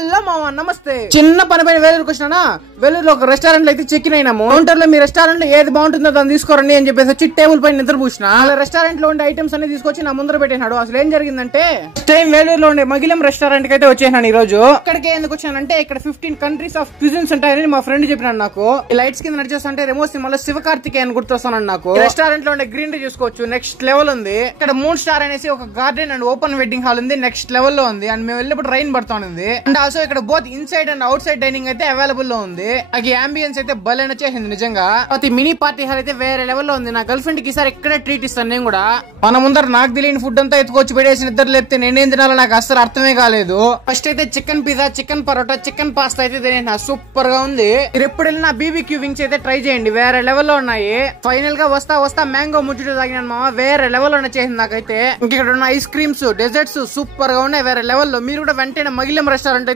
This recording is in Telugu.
హలో మామ నమస్తే. చిన్న పని పైన వేలూరుకి వచ్చినా. వేలూరులో ఒక రెస్టారెంట్ లో అయితే చెక్ ఇన్ అయినాము. కౌంటర్ లో మీ రెస్టారెంట్ లో ఏది బాగుంటుందో దాన్ని తీసుకోరండి అని చెప్పేసి వచ్చి టేబుల్ పైన నిద్ర పూసిన. అలా రెస్టారెంట్ లో ఉండే ఐటమ్స్ అన్ని తీసుకొచ్చి నా ముందర పెట్టినాడు. అసలు ఏం జరిగిందంటే టైం వేలూరులో ఉండే మగిలం రెస్టారెంట్ కి అయితే వచ్చేసాను ఈ రోజు. ఇక్కడికి ఎందుకు వచ్చానంటే ఇక్కడ 15 కంట్రీస్ ఆఫ్ క్యూజిన్స్ ఉంటాయని మా ఫ్రెండ్ చెప్పినాడు నాకు. ఈ లైట్స్ కింద నడిచేస్తుంటే రెమో సినిమాలో శివకార్తికేయ అని గుర్తొస్తాను నాకు. రెస్టారెంట్ లో ఉండే గ్రీనరీ చూసుకోవచ్చు, నెక్స్ట్ లెవెల్ ఉంది. ఇక్కడ 3 స్టార్ అనేసి ఒక garden and open wedding hall ఉంది, నెక్స్ట్ లెవెల్ లో ఉంది. అండ్ మేము వెళ్ళినప్పుడు రైన్ పడుతుంది. అండ్ ఆల్సో ఇక్కడ both inside and out side dining అయితే అవైలబుల్ లో ఉంది. నాకు అంబియన్స్ అయితే భలే నచ్చేసింది నిజంగా. ప్రతి మినీ పార్టీ హాల్ అయితే వేరే లెవెల్ లో ఉంది. నా గర్ల్ ఫ్రెండ్ కి ఈసారి ఇక్కడే ట్రీట్ ఇస్తాను నేను కూడా. మన ముందర నాకు తెలియని ఫుడ్ అంతా ఎత్తుకొచ్చి పెట్టేసి నిద్ర లేపితే నేనేం తినాలో నాకు అసలు అర్థమే కాలేదు. ఫస్ట్ అయితే chicken pizza, chicken parotta, chicken pasta అయితే తినేసిన సూపర్ గా ఉంది. మీరు ఎప్పుడు వెళ్ళినా బీబీక్యూ వింగ్స్ అయితే ట్రై చేయండి, వేరే లెవెల్ లో ఉన్నాయి. ఫైనల్ గా వస్తా మ్యాంగో ముజ్జిటో తాగినాను మామ, వేరే లెవెల్ లో నచ్చేసింది నాకైతే. ఇక్కడ ఉన్న ఐస్ క్రీమ్స్, డెజర్ట్స్ సూపర్ గా ఉన్నాయి, వేరే లెవెల్ లో. మీరు కూడా వెంటనే మగిలం రెస్టారెంట్